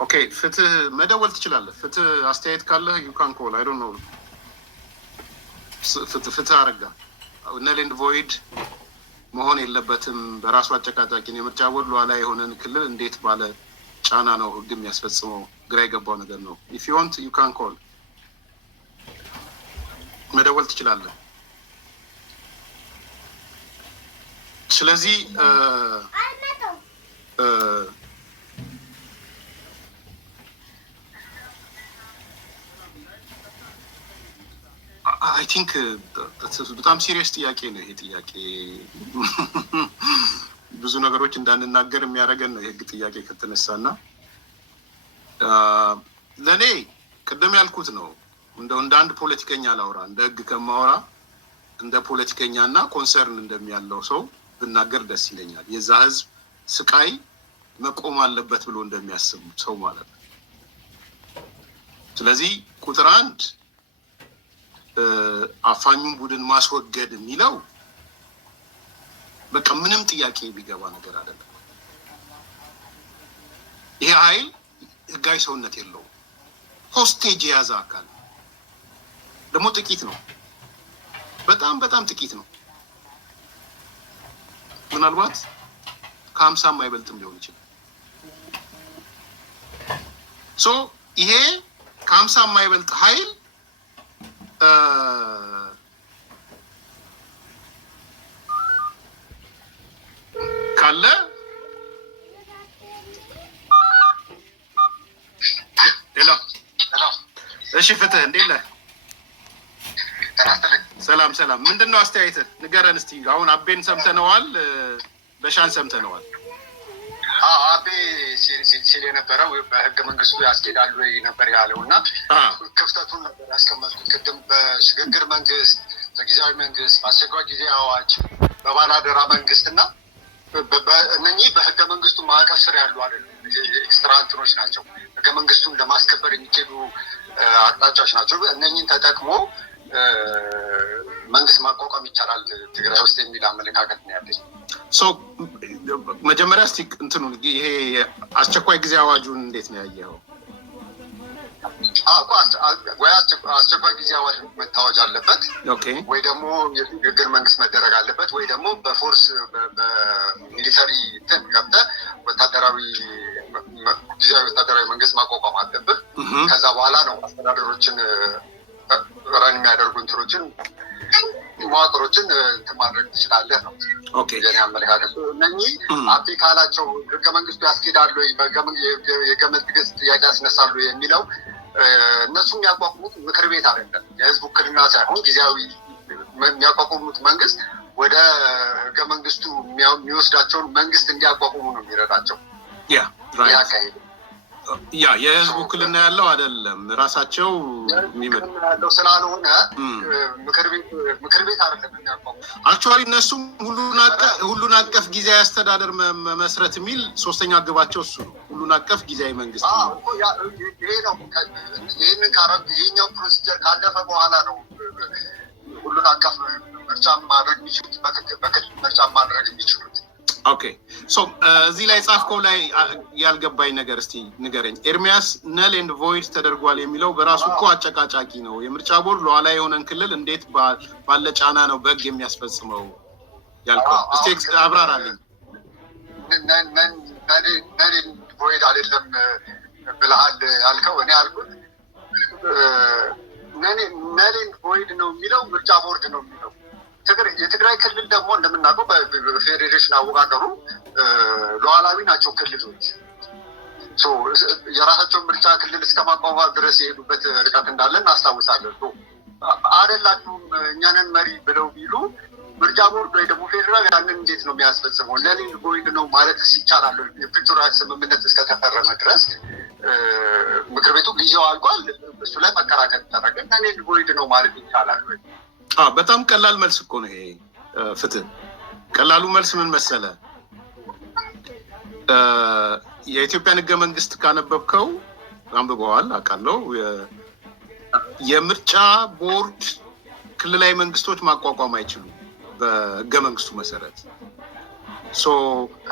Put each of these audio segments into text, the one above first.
ኦኬ ፍትህ መደወል ትችላለህ። ፍትህ አስተያየት ካለህ ዩ ካን ኮል አይ ዶንት ኖ ፍትህ አረጋ ነል ኤንድ ቮይድ መሆን የለበትም። በራሱ አጨቃጫቂን የምርጫ ቦርድ ሉዓላዊ የሆነን ክልል እንዴት ባለ ጫና ነው ህግ የሚያስፈጽመው? ግራ የገባው ነገር ነው። ኢፍ ዩ ዋንት ዩ ካን ኮል መደወል ትችላለህ። ስለዚህ አይ ቲንክ በጣም ሲሪየስ ጥያቄ ነው ይሄ ጥያቄ። ብዙ ነገሮች እንዳንናገር የሚያደርገን ነው የህግ ጥያቄ ከተነሳና ለእኔ ቅድም ያልኩት ነው። እንደ አንድ ፖለቲከኛ ላውራ፣ እንደ ህግ ከማወራ እንደ ፖለቲከኛ እና ኮንሰርን እንደሚያለው ሰው ብናገር ደስ ይለኛል። የዛ ህዝብ ስቃይ መቆም አለበት ብሎ እንደሚያስብ ሰው ማለት ነው። ስለዚህ ቁጥር አንድ አፋኙን ቡድን ማስወገድ የሚለው በቃ ምንም ጥያቄ የሚገባ ነገር አይደለም። ይሄ ኃይል ህጋዊ ሰውነት የለውም። ሆስቴጅ የያዘ አካል ደግሞ ጥቂት ነው፣ በጣም በጣም ጥቂት ነው። ምናልባት ከ50 አይበልጥም ሊሆን ይችላል። ሶ ይሄ ከ50 የማይበልጥ ኃይል ካለ እሺ ፍትህ እንዴት ነህ? ሰላም ሰላም። ምንድን ነው አስተያየትህ? ንገረን እስቲ። አሁን አቤን ሰምተነዋል፣ በሻን ሰምተነዋል። አቤ ሲል የነበረው በህገ መንግስቱ ያስኬዳሉ ነበር ያለው እና ክፍተቱን ነበር ያስቀመጥኩት ቅድም። በሽግግር መንግስት፣ በጊዜያዊ መንግስት፣ በአስቸኳይ ጊዜ አዋጅ፣ በባላደራ መንግስት እና እነኚህ በህገ መንግስቱ ማዕቀፍ ስር ያሉ አይደሉም። ኤክስትራ እንትኖች ናቸው። ህገ መንግስቱን ለማስከበር የሚኬዱ አቅጣጫዎች ናቸው። እነኚህን ተጠቅሞ መንግስት ማቋቋም ይቻላል ትግራይ ውስጥ የሚል አመለካከት ነው ያለኝ። መጀመሪያ እስቲ እንትኑ ይሄ አስቸኳይ ጊዜ አዋጁን እንዴት ነው ያየኸው? ወይ አስቸኳይ ጊዜ አዋጅ መታወጅ አለበት፣ ወይ ደግሞ የሽግግር መንግስት መደረግ አለበት፣ ወይ ደግሞ በፎርስ በሚሊተሪ እንትን ገብተህ ጊዜያዊ ወታደራዊ መንግስት ማቋቋም አለበት። ከዛ በኋላ ነው አስተዳደሮችን ረን የሚያደርጉ እንትኖችን መዋቅሮችን እንትን ማድረግ ትችላለህ ነው የኔ አመለካከት። እነኚህ አቤ ካላቸው ህገ መንግስቱ ያስኬዳሉ ወይ የህገ መንግስት ጥያቄ ያስነሳሉ የሚለው እነሱ የሚያቋቁሙት ምክር ቤት አይደለም፣ የህዝብ ውክልና ሳይሆን ጊዜያዊ የሚያቋቁሙት መንግስት ወደ ህገ መንግስቱ የሚወስዳቸውን መንግስት እንዲያቋቁሙ ነው የሚረዳቸው። የህዝብ ውክልና ያለው አይደለም፣ ራሳቸው ያለው ስላልሆነ ምክር ቤት አይደለም የሚያቋቁሙ። አክቹዋሊ እነሱም ሁሉን አቀፍ ጊዜያዊ አስተዳደር መመስረት የሚል ሶስተኛ ግባቸው እሱ ነው። ሁሉን አቀፍ ጊዜያዊ መንግስት ይሄ ነው። ይህንን ይሄኛው ፕሮሲጀር ካለፈ በኋላ ነው ሁሉን አቀፍ ምርጫ ማድረግ የሚችሉት፣ በክልል ምርጫ ማድረግ የሚችሉት። ኦኬ እዚህ ላይ ጻፍከው ላይ ያልገባኝ ነገር እስቲ ንገረኝ። ኤርሚያስ ነል ኤንድ ቮይድ ተደርጓል የሚለው በራሱ እኮ አጨቃጫቂ ነው። የምርጫ ቦርድ ሉዓላዊ የሆነን ክልል እንዴት ባለ ጫና ነው በህግ የሚያስፈጽመው ያልከው? እስቲ አብራራልኝ። ነል ኤንድ ቮይድ አይደለም ብለሃል ያልከው። እኔ ያልኩት ነል ኤንድ ቮይድ ነው የሚለው ምርጫ ቦርድ ነው የሚለው። የትግራይ ክልል ደግሞ እንደምናውቀው በፌዴሬሽን አወቃቀሩ ሉዓላዊ ናቸው ክልሎች። የራሳቸውን ምርጫ ክልል እስከ ማቋቋም ድረስ የሄዱበት ርቀት እንዳለ እናስታውሳለን። አይደላችሁም እኛንን መሪ ብለው ቢሉ ምርጫ ቦርድ ወይ ደግሞ ፌዴራል ያንን እንዴት ነው የሚያስፈጽመው? ነል ኤንድ ቮይድ ነው ማለት ይቻላል። የፕሪቶሪያ ስምምነት እስከተፈረመ ድረስ ምክር ቤቱ ጊዜው አልቋል። እሱ ላይ መከራከር ይደረግ። ነል ኤንድ ቮይድ ነው ማለት ይቻላል ወይ? በጣም ቀላል መልስ እኮ ነው ይሄ ፍትህ። ቀላሉ መልስ ምን መሰለ? የኢትዮጵያን ህገ መንግስት ካነበብከው አንብበዋል አውቃለሁ። የምርጫ ቦርድ ክልላዊ መንግስቶች ማቋቋም አይችሉም በህገ መንግስቱ መሰረት።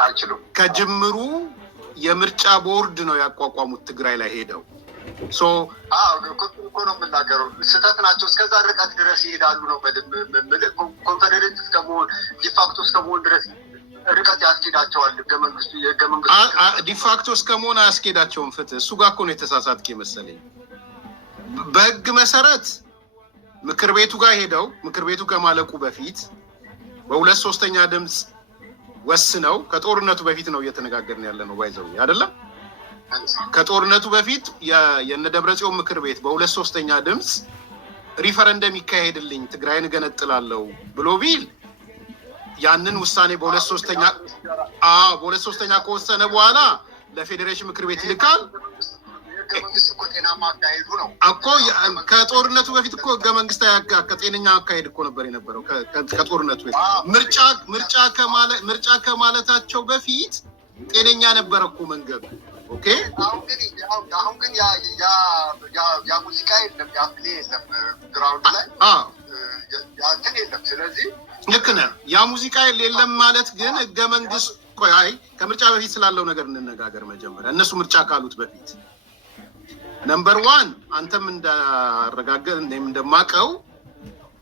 አይችሉም። ከጅምሩ የምርጫ ቦርድ ነው ያቋቋሙት ትግራይ ላይ ሄደው ሶ እኮ ነው የምናገረው። ስህተት ናቸው። እስከዛ ርቀት ድረስ ይሄዳሉ ነው ኮንፌዴሬት እስከመሆን ዲፋክቶ እስከመሆን ድረስ ርቀት ያስኬዳቸዋል። ህገ መንግስቱ ዲፋክቶ እስከመሆን አያስኬዳቸውም። ፍትህ እሱ ጋር እኮ ነው የተሳሳትክ መሰለኝ። በህግ መሰረት ምክር ቤቱ ጋር ሄደው ምክር ቤቱ ከማለቁ በፊት በ2/3 ድምፅ ወስነው ከጦርነቱ በፊት ነው እየተነጋገርን ያለ ነው ባይዘው አይደለም። ከጦርነቱ በፊት የነደብረጽዮን ምክር ቤት በ2/3 ድምፅ ሪፈረንደም ይካሄድልኝ ትግራይን ገነጥላለሁ ብሎ ቢል ያንን ውሳኔ በ2/3 ከወሰነ በኋላ ለፌዴሬሽን ምክር ቤት ይልካል እኮ። ከጦርነቱ በፊት እኮ ህገ መንግስታዊ ከጤነኛ አካሄድ እኮ ነበር የነበረው። ከጦርነቱ በፊት ምርጫ ከማለታቸው በፊት ጤነኛ ነበረ እኮ መንገዱ። ኦኬ አሁን ግን ያ ሙዚቃ የለም፣ ያ ፕሌ የለም፣ ግራውንድ ላይ እንትን የለም። ስለዚህ ልክ ነህ። ያ ሙዚቃ የለም ማለት ግን ህገ መንግስት ቆይ ከምርጫ በፊት ስላለው ነገር እንነጋገር መጀመሪያ። እነሱ ምርጫ ካሉት በፊት ነምበር 1 አንተም እንዳረጋገጥ እንደማቀው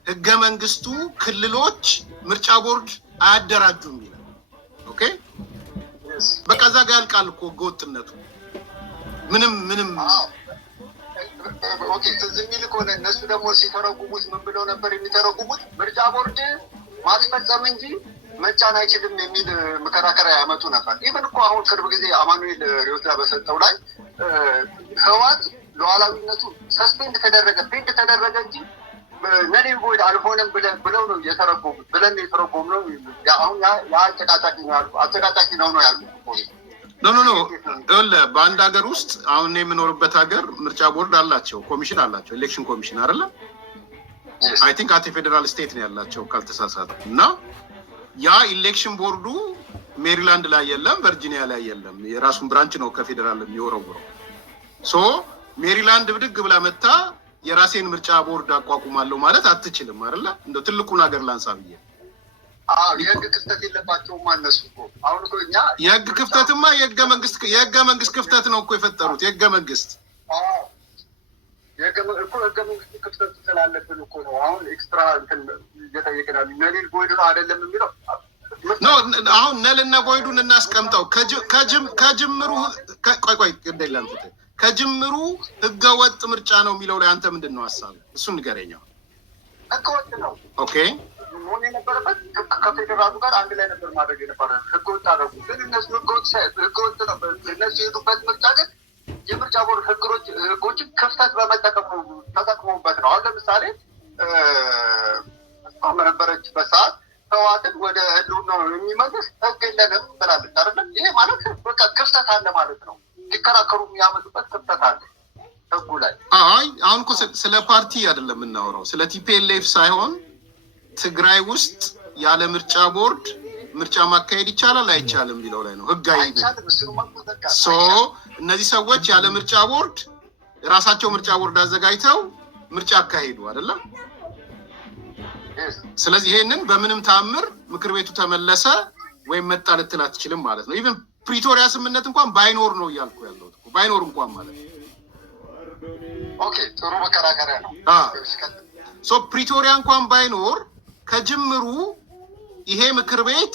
ህገ መንግስቱ ክልሎች ምርጫ ቦርድ አያደራጁም ይላል። ኦኬ በቃ እዛ ጋር ያልቃል እኮ ህገወጥነቱ። ምንም ኦኬ ትዝ የሚል ከሆነ እነሱ ደግሞ ሲተረጉሙት ምን ብለው ነበር የሚተረጉሙት? ምርጫ ቦርድ ማስፈጸም እንጂ መጫን አይችልም የሚል መከራከሪያ ያመጡ ነበር። ኢቨን እኮ አሁን ቅርብ ጊዜ አማኑኤል ሪዮታ በሰጠው ላይ ህወሓት ሉዓላዊነቱ ሰስፔንድ ተደረገ እንጂ ነሌ ቦይድ አልሆነም ብለው ነው የተረጎሙት ብለን የተረጎም ነው። አሁን አጨቃጫቂ ነው ያሉት። ኖ በአንድ ሀገር ውስጥ አሁን የምኖርበት ሀገር ምርጫ ቦርድ አላቸው፣ ኮሚሽን አላቸው፣ ኤሌክሽን ኮሚሽን አይደለ? አይ ቲንክ አት ፌደራል ስቴት ነው ያላቸው ካልተሳሳተ። እና ያ ኢሌክሽን ቦርዱ ሜሪላንድ ላይ የለም፣ ቨርጂኒያ ላይ የለም። የራሱን ብራንች ነው ከፌደራል የሚወረውረው። ሶ ሜሪላንድ ብድግ ብላ መታ የራሴን ምርጫ ቦርድ አቋቁማለሁ ማለት አትችልም አይደለ? እንደው ትልቁን ሀገር ላንሳ ብዬ የህግ ክፍተት የለባቸውም እነሱ እኮ። አሁን እኮ እኛ የህግ ክፍተትማ የህገ መንግስት ክፍተት ነው እኮ የፈጠሩት። የህገ መንግስት ክፍተት ስላለብን እኮ ነው አሁን ኤክስትራ እንትን እየጠየቅናል። ነሊል ቦይድ ነው አይደለም የሚለው አሁን ነልና ቦይዱን እናስቀምጠው። ከጅምሩ ቆይ እንደለም ከጅምሩ ህገ ወጥ ምርጫ ነው የሚለው ላይ አንተ ምንድን ነው ሀሳብ? እሱን ንገረኛው። ህገ ወጥ ነው ኦኬ መሆን የነበረበት ከፌዴራሉ ጋር አንድ ላይ ነበር ማድረግ የነበረ። ህገ ወጥ አደረጉ። ግን እነሱ ህገ ወጥ ነው እነሱ የሄዱበት ምርጫ ግን የምርጫ ቦርድ ህጎችን ክፍተት ተጠቅመውበት ነው። አሁን ለምሳሌ በነበረችበት ሰዓት ህወሓትን ወደ ህልውና የሚመልስ ህግ የለንም ብላለች አይደለም? ይሄ ማለት በቃ ክፍተት አለ ማለት ነው። ሊከራከሩ የሚያመጡበት ክፍተት አለ ህጉ ላይ። አሁን እኮ ስለ ፓርቲ አይደለም የምናወራው፣ ስለ ቲፒኤልኤፍ ሳይሆን ትግራይ ውስጥ ያለ ምርጫ ቦርድ ምርጫ ማካሄድ ይቻላል አይቻልም የሚለው ላይ ነው። ህጋዊ ሶ እነዚህ ሰዎች ያለ ምርጫ ቦርድ ራሳቸው ምርጫ ቦርድ አዘጋጅተው ምርጫ አካሄዱ አይደለም? ስለዚህ ይሄንን በምንም ተአምር ምክር ቤቱ ተመለሰ ወይም መጣ ልትል አትችልም ማለት ነው። ኢቭን ፕሪቶሪያ ስምምነት እንኳን ባይኖር ነው እያልኩ ያለሁት እኮ ባይኖር እንኳን ማለት ነው። ኦኬ ጥሩ መከራከሪያ ነው። ሶ ፕሪቶሪያ እንኳን ባይኖር ከጅምሩ ይሄ ምክር ቤት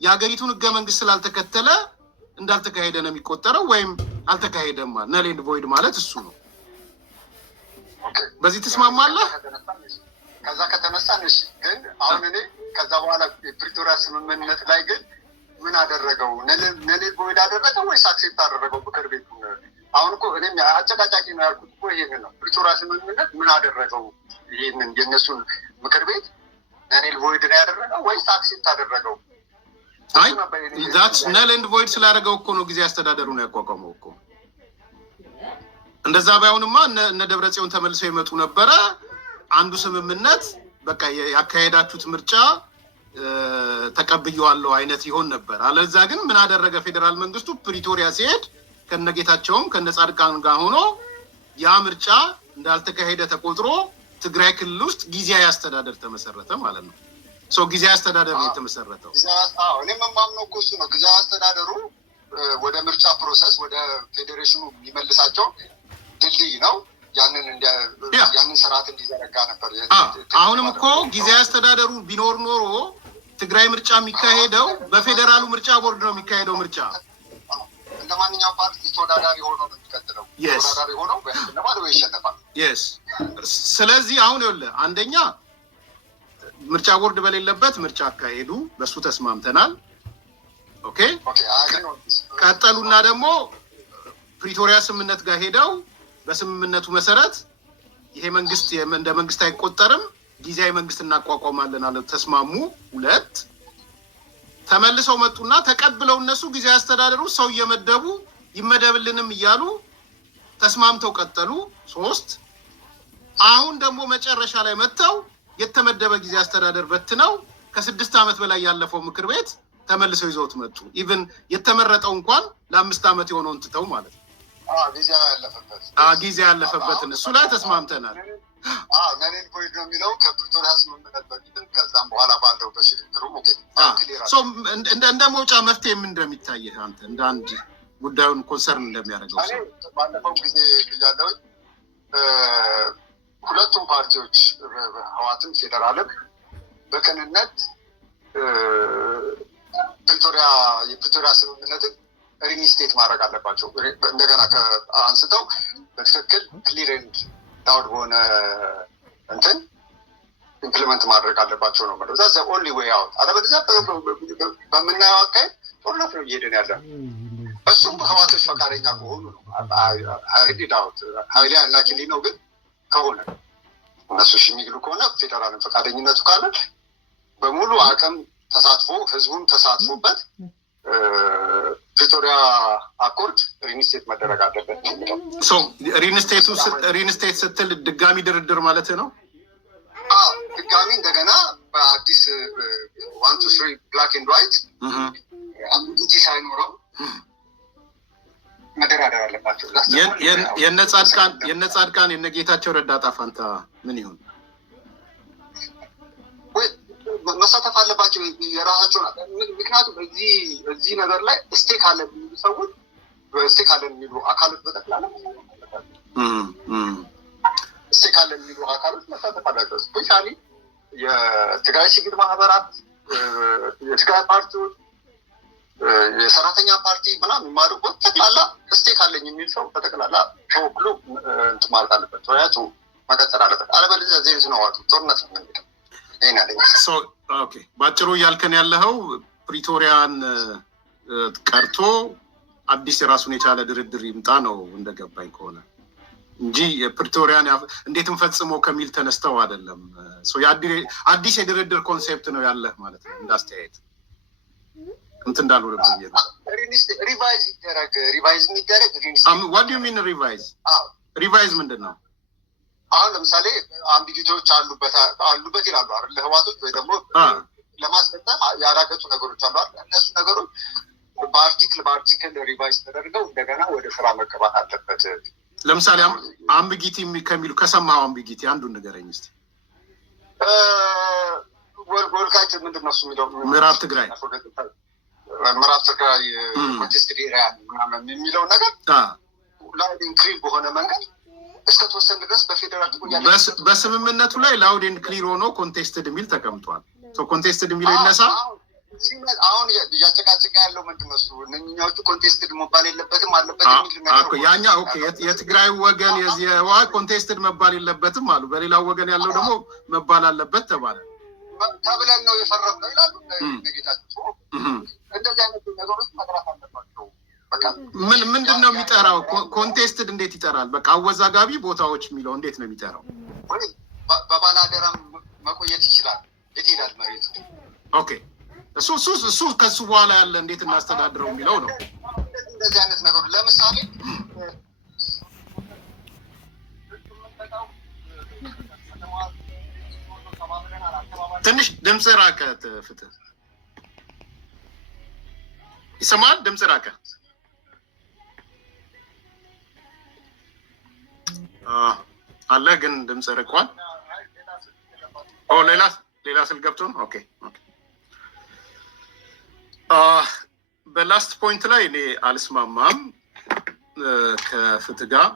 የሀገሪቱን ህገ መንግስት ስላልተከተለ እንዳልተካሄደ ነው የሚቆጠረው፣ ወይም አልተካሄደም ማለት ነል ኤንድ ቮይድ ማለት እሱ ነው። በዚህ ትስማማለህ? ከዛ ከተነሳን እሺ። ግን አሁን እኔ ከዛ በኋላ የፕሪቶሪያ ስምምነት ላይ ግን ምን አደረገው? ነል ኤንድ ቮይድ አደረገው ወይስ አክሴፕት አደረገው ምክር ቤቱ? አሁን እኮ እኔም አጨቃጫቂ ነው ያልኩት እኮ ይሄንን ነው። ፕሪቶሪያ ስምምነት ምን አደረገው? ይሄንን የእነሱን ምክር ቤት ነል ኤንድ ቮይድ ነው ያደረገው ወይስ አክሴፕት አደረገው? አይ ዛትስ ነል ኤንድ ቮይድ ስላደረገው እኮ ነው ጊዜ አስተዳደሩ ነው ያቋቋመው እኮ። እንደዛ ባይሆንማ እነ ደብረጽዮን ተመልሰው ይመጡ ነበረ። አንዱ ስምምነት በቃ ያካሄዳችሁት ምርጫ ተቀብየዋለሁ አይነት ይሆን ነበር። አለዛ ግን ምን አደረገ ፌዴራል መንግስቱ? ፕሪቶሪያ ሲሄድ ከነጌታቸውም ከነጻድቃን ጋር ሆኖ ያ ምርጫ እንዳልተካሄደ ተቆጥሮ ትግራይ ክልል ውስጥ ጊዜያዊ አስተዳደር ተመሰረተ ማለት ነው። ጊዜያዊ አስተዳደር ነው የተመሰረተው። እኔም የማምነው እኮ እሱ ነው። ጊዜያዊ አስተዳደሩ ወደ ምርጫ ፕሮሰስ ወደ ፌዴሬሽኑ የሚመልሳቸው ድልድይ ነው። ያንን ስርዓት እንዲዘረጋ ነበር። አሁንም እኮ ጊዜያዊ አስተዳደሩ ቢኖር ኖሮ ትግራይ ምርጫ የሚካሄደው በፌዴራሉ ምርጫ ቦርድ ነው የሚካሄደው። ምርጫ እንደ ማንኛውም ፓርቲ ተወዳዳሪ ሆኖ ነው የሚቀጥለው። ተወዳዳሪ ሆኖ ለማለት ወይ ይሸነፋል። ስለዚህ አሁን ይኸውልህ አንደኛ ምርጫ ቦርድ በሌለበት ምርጫ አካሄዱ፣ በሱ ተስማምተናል። ኦኬ ቀጠሉና ደግሞ ፕሪቶሪያ ስምምነት ጋር ሄደው በስምምነቱ መሰረት ይሄ መንግስት እንደ መንግስት አይቆጠርም፣ ጊዜያዊ መንግስት እናቋቋማለን አለ፣ ተስማሙ። 2 ተመልሰው መጡና ተቀብለው እነሱ ጊዜያዊ አስተዳደሩ ሰው እየመደቡ ይመደብልንም እያሉ ተስማምተው ቀጠሉ። 3 አሁን ደግሞ መጨረሻ ላይ መጥተው የተመደበ ጊዜያዊ አስተዳደር በትነው ከ6 ዓመት በላይ ያለፈው ምክር ቤት ተመልሰው ይዘውት መጡ። ኢቭን የተመረጠው እንኳን ለ5 ዓመት የሆነውን ትተው ማለት ነው። ጊዜ ያለፈበትን እሱ ላይ ተስማምተናል። ነኔን ቦይድ ነው የሚለው ከፕሪቶሪያ ስምምነት በፊትም ከዛም በኋላ ባለው በሽግግሩ እንደ መውጫ መፍትሄ ምን እንደሚታይህ አንተ እንደ አንድ ጉዳዩን ኮንሰርን እንደሚያደርገው ሰው? ባለፈው ጊዜ ብያለሁ። ሁለቱም ፓርቲዎች ህዋትም ፌዴራልም በቅንነት የፕሪቶሪያ ስምምነትን ሪሚስቴት ማድረግ አለባቸው። እንደገና አንስተው በትክክል ክሊር ኤንድ ላውድ በሆነ እንትን ኢምፕሊመንት ማድረግ አለባቸው ነው ማለት ነው። ዛት ኦንሊ ዌይ አውት። አለበለዚያ በምናየው አካሄድ ጦርነት ነው እየሄድን ያለ። እሱም ህዋቶች ፈቃደኛ ከሆኑ ነው። ሀይሌ አላኪሊ ነው ግን ከሆነ እነሱ የሚግሉ ከሆነ ፌዴራልን ፈቃደኝነቱ ካለ በሙሉ አቅም ተሳትፎ ህዝቡም ተሳትፎበት ፕሪቶሪያ አኮርድ ሪንስቴት መደረግ አለበት ነው። ሪንስቴት ስትል ድጋሚ ድርድር ማለት ነው? ድጋሚ እንደገና በአዲስ 1 2 3 ብላክ ኤንድ ዋይት አምቢጊቲ ሳይኖረው መደራደር አለባቸው። የነጻድቃን የነጌታቸው ረዳ ዕጣ ፈንታ ምን ይሁን? መሳተፍ አለባቸው የራሳቸው። ምክንያቱም እዚህ ነገር ላይ ስቴክ አለ የሚሉ ሰዎች ስቴክ አለ የሚሉ አካሎች በጠቅላላ ስቴክ አለ የሚሉ አካሎች መሳተፍ አላቸው። ስፔሻሊ የትግራይ ሲቪል ማህበራት፣ የትግራይ ፓርቲዎች፣ የሰራተኛ ፓርቲ ምናምን የሚማሩበት ጠቅላላ ስቴክ አለኝ የሚል ሰው በጠቅላላ ተወክሎ እንትን ማለት አለበት። ተወያይቶ መቀጠል አለበት። አለበለዚያ ዜዝ ነው ዋጡ ጦርነት ነው የሚለው። በአጭሩ እያልከን ያለኸው ፕሪቶሪያን ቀርቶ አዲስ የራሱን የቻለ ድርድር ይምጣ ነው እንደገባኝ ከሆነ እንጂ የፕሪቶሪያን እንዴት እንፈጽመው ከሚል ተነስተው አይደለም። አዲስ የድርድር ኮንሴፕት ነው ያለህ ማለት ነው እንዳስተያየት እንትን እንዳልሆነ ሪቫይዝ የሚደረግ what do you mean ሪቫይዝ ምንድን ነው? አሁን ለምሳሌ አምቢጊቲዎች አሉበት ይላሉ አይደል? ለህዋቶች ወይ ደግሞ ለማስቀጠል ያራገጡ ነገሮች አሉ አይደል? እነሱ ነገሮች በአርቲክል ሪቫይዝ ተደርገው እንደገና ወደ ስራ መገባት አለበት። ለምሳሌ አምቢጊቲ ከሚሉ ከሰማው አምቢጊቲ አንዱን ንገረኝ እስኪ። ወልቃይት ምንድን ነው እሱ የሚለው? ምዕራብ ትግራይ ኮንቴስትድ ኤሪያ ምናምን የሚለው ነገር ላውድ ኤንድ ክሊር በሆነ መንገድ እስከተወሰነ ድረስ በፌዴራል በስምምነቱ ላይ ላውድ ኤንድ ክሊር ሆኖ ኮንቴስትድ የሚል ተቀምጧል። ኮንቴስትድ የሚለው ይነሳ። አሁን እያጨቃጨቀ ያለው ምንድን ነው? እሱ እነኛዎቹ ኮንቴስትድ መባል የለበትም አለበት የሚል ነገር ያኛ የትግራይ ወገን የህዋ ኮንቴስትድ መባል የለበትም አሉ። በሌላው ወገን ያለው ደግሞ መባል አለበት ተባለ ተብለን ነው የፈረምነው ይላሉ ጌታቸው። እንደዚህ አይነት ነገሮች መጥራት አለባቸው። ምንድን ነው የሚጠራው? ኮንቴስትድ እንዴት ይጠራል? በቃ አወዛጋቢ ቦታዎች የሚለው እንዴት ነው የሚጠራው? በባላደራም መቆየት ይችላል። የት ይሄዳል መሬቱ? ኦኬ እሱ ከሱ በኋላ ያለ እንዴት እናስተዳድረው የሚለው ነው። እንደዚህ አይነት ነገሮች ለምሳሌ ትንሽ ድምፅ ራቀ። ፍትህ ይሰማል? ድምፅ ራቀ። አለ ግን ድምፅ ርቋል። ሌላ ስል ገብቶ ነው። ኦኬ በላስት ፖይንት ላይ እኔ አልስማማም ከፍትህ ጋር።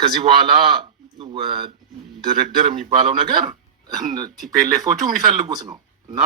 ከዚህ በኋላ ድርድር የሚባለው ነገር ቲፒኤልኤፎቹ የሚፈልጉት ነው እና